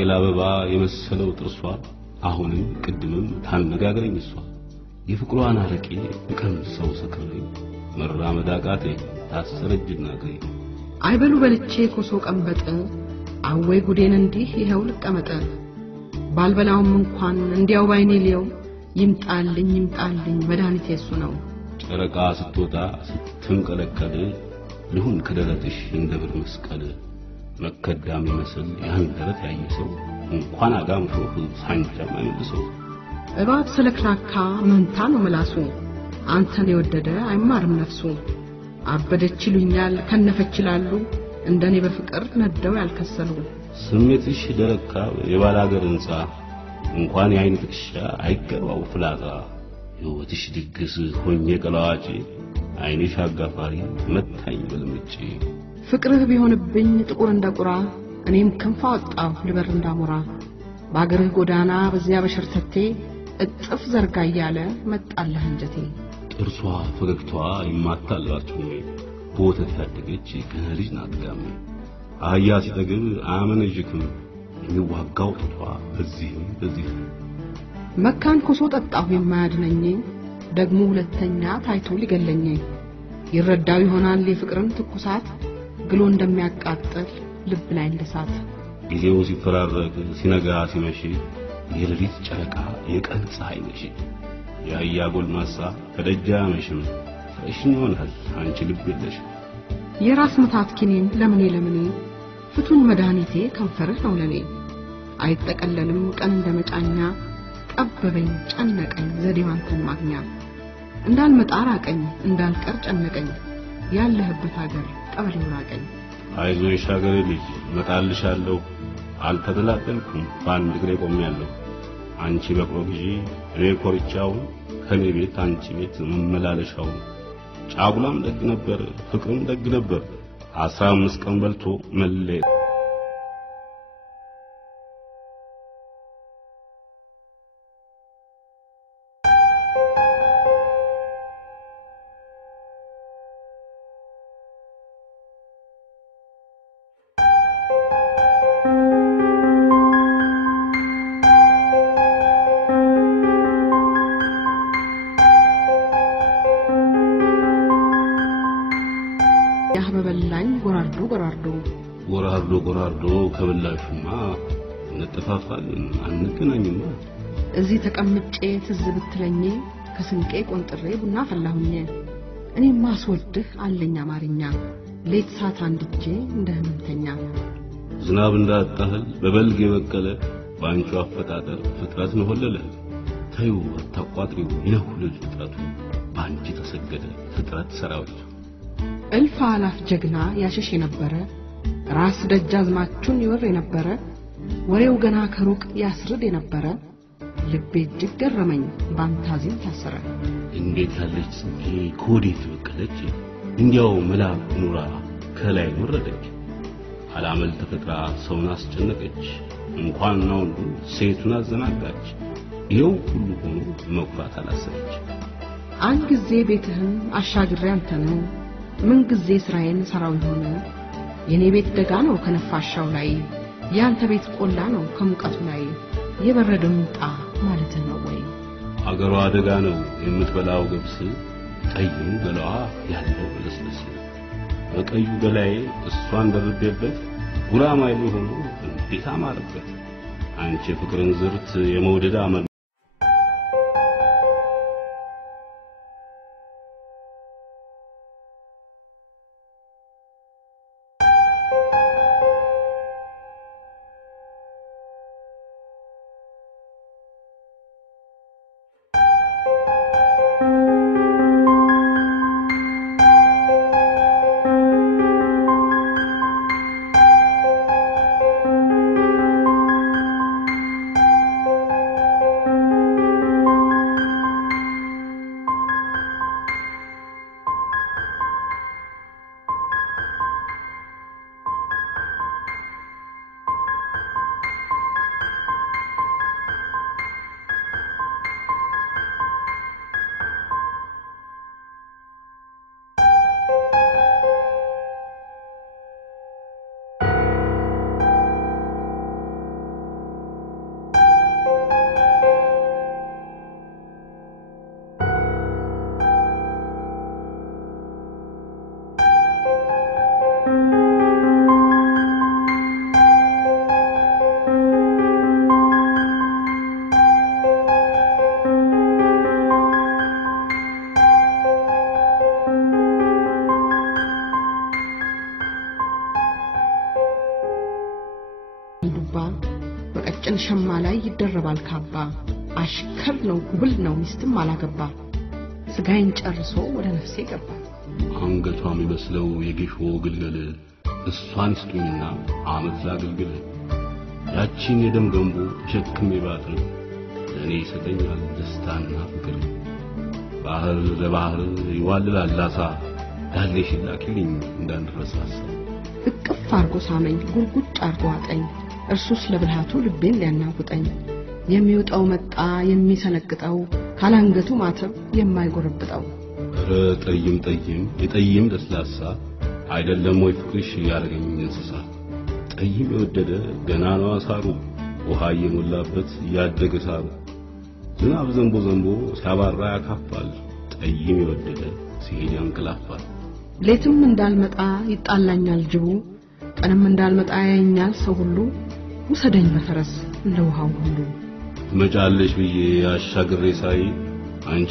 የባቄላ አበባ የመሰለው ጥርሷ አሁንም ቅድምም ታነጋግረኝ እሷ የፍቅሯን አረቄ ቀምሰው ሰክሬ መራመድ አቃተኝ ታሰረጅና እግሬ አይበሉ በልቼ ኮሶ ቀንበጠ አወይ ጉዴን እንዲህ ይሄው ልቀመጠ ባልበላውም እንኳን እንዲያው ባይኔ ሊየው ይምጣልኝ መድኃኒቴ እሱ ነው ጨረቃ ስትወጣ ስትንቀለቀል ልሁን ከደረትሽ እንደብር መስቀል መከዳም ይመስል ያን ደረት ያየ ሰው እንኳን አጋምሾ ሳንጃም አይመልሰው እባብ ስለክራካ መንታ ነው መላሱ አንተን የወደደ አይማርም ነፍሱ አበደች ይሉኛል ከነፈች ይላሉ እንደኔ በፍቅር ነደው ያልከሰሉ ስሜትሽ ደረካ የባላገር እንጻ እንኳን ያይን ትክሻ አይገባው ፍላጻ ህይወትሽ ድግስ ሆኜ ቀላዋጪ አይንሽ አጋፋሪ መታኝ በልምጪ ፍቅርህ ቢሆንብኝ ጥቁር እንደቁራ እኔም ክንፋ ወጣው ልበር እንዳሞራ ባገርህ ጎዳና በዚያ በሸርተቴ እጥፍ ዘርጋ ያለ መጣለህ እንጀቴ ጥርሷ ፈገግቷ ይማታልባችሁ ቦተት ያደገች ገና ልጅ ናት ጋም አህያ ሲጠግብ አመነጅክም የሚዋጋው ጥቷ በዚህ መካን ኮሶ ጠጣሁ የማያድነኝ ደግሞ ሁለተኛ ታይቶ ሊገለኝ ይረዳው ይሆናል የፍቅርን ትኩሳት ግሎ እንደሚያቃጥል ልብ ላይ እንደሳት ጊዜው ሲፈራረቅ ሲነጋ ሲመሽ የሌሊት ጨረቃ የቀን ፀሐይ ነሽ ያያ ጎልማሳ ከደጃ መሽም ፍሬሽን ይሆናል አንቺ ልብ የለሽ የራስ ምታት ኪኒን ለምኔ ፍቱን መድኃኒቴ ከንፈርህ ነው ለኔ አይተቀለልም ቀን እንደመጫኛ ጠበበኝ ጨነቀኝ ዘዴው አንተን ማግኛ እንዳልመጣ ራቀኝ እንዳልቀር ጨነቀኝ ያለህበት ሀገር ቀበሌው ራቀኝ አይዞሽ ሀገሬ ልጅ መጣልሻለሁ አልተደላደልኩም ባንድ እግሬ ቆሜያለሁ አንቺ በቅሎ ግዢ እኔ ኮርቻው ከኔ ቤት አንቺ ቤት መመላለሻው ጫጉላም ደግ ነበር ፍቅርም ደግ ነበር 15 ቀን በልቶ መለየ ያህበበላኝ ጎራርዶ ከበላሽማ እንጠፋፋለን አንገናኝማ እዚህ ተቀምጬ ትዝ ብትለኝ ከስንቄ ቆንጥሬ ቡና ፈላሁኝ እኔም ማስወድህ አለኛ ማርኛ ሌት ሳት አንድጄ እንደህምተኛ ዝናብ እንዳጣህል በበልግ የበቀለ ባንቹ አፈጣጠር ፍጥረት ነው ሆለለ ታዩ አታቋጥሪው ይነሁልጅ ፍጥረቱ ባንቺ ተሰገደ ፍጥረት ሰራዊት እልፍ አላፍ ጀግና ያሸሽ የነበረ ራስ ደጃዝማቹን ይወር የነበረ ወሬው ገና ከሩቅ ያስርድ የነበረ ልቤ እጅግ ገረመኝ ባንታዚም ታሰረ እንዴት ያለች ጽጌ ኮዲት በቀለች እንዲያው መላክ ኑራ ከላይ ወረደች አላመል ተፈጥራ ሰውን አስጨነቀች እንኳን ነው ሴቱን አዘናጋች ይሄው ሁሉ ሆኖ መኩራት አላሰበች አንድ ጊዜ ቤትህን አሻግሬ አንተነው ምን ጊዜ ስራዬን ሰራው ይሆነ የኔ ቤት ደጋ ነው ከነፋሻው ላይ ያንተ ቤት ቆላ ነው ከሙቀቱ ላይ የበረደው ጣ ማለት ነው ወይ አገሯ ደጋ ነው የምትበላው ገብስ ጠይም ገላዋ ያለው ለስለስ በቀዩ ገላዬ እሷን ደርቤበት ጉራማይሉ ሆኖ እንዴት አማረበት አንቺ ፍቅርን ዝርት የመውደድ አመል ቀጫጭን ሸማ ላይ ይደረባል ካባ አሽከር ነው ጉብል ነው ሚስትም አላገባ ስጋዬን ጨርሶ ወደ ነፍሴ ገባ አንገቷ የሚመስለው የጌሾ ግልገል እሷን ስጡኝና አመት ላገልግል ያቺን የደም ገንቦ ተሸክሜ ባትር ለኔ ይሰጠኛል ደስታና ፍቅር ባህር ለባህር ይዋልላል ላሳ ዳሌሽ ላኪልኝ እንዳንረሳሳ እቅፍ አርጎ ሳመኝ ጉልጉጭ አርጎ አጠኝ እርሱስ ለብልሃቱ ልቤን ሊያናውጠኝ የሚወጣው መጣ የሚሰነቅጠው ካላንገቱ ማተብ የማይጎረብጠው ጠይም የጠይም ደስላሳ አይደለም ወይ ፍቅርሽ ያረገኝ እንስሳ ጠይም የወደደ ገና ነው አሳሩ ውሃ የሞላበት ያደገ ሳሩ ዝናብ ዘንቦ ሲያባራ ያካፋል ጠይም የወደደ ሲሄድ ያንቀላፋል ሌትም እንዳልመጣ ይጣላኛል ጅቡ ቀንም እንዳልመጣ ያየኛል ሰው ሁሉ ውሰደኝ በፈረስ ለውሃው ሁሉ መጫለሽ ብዬ አሻግሬ ሳይ አንቺ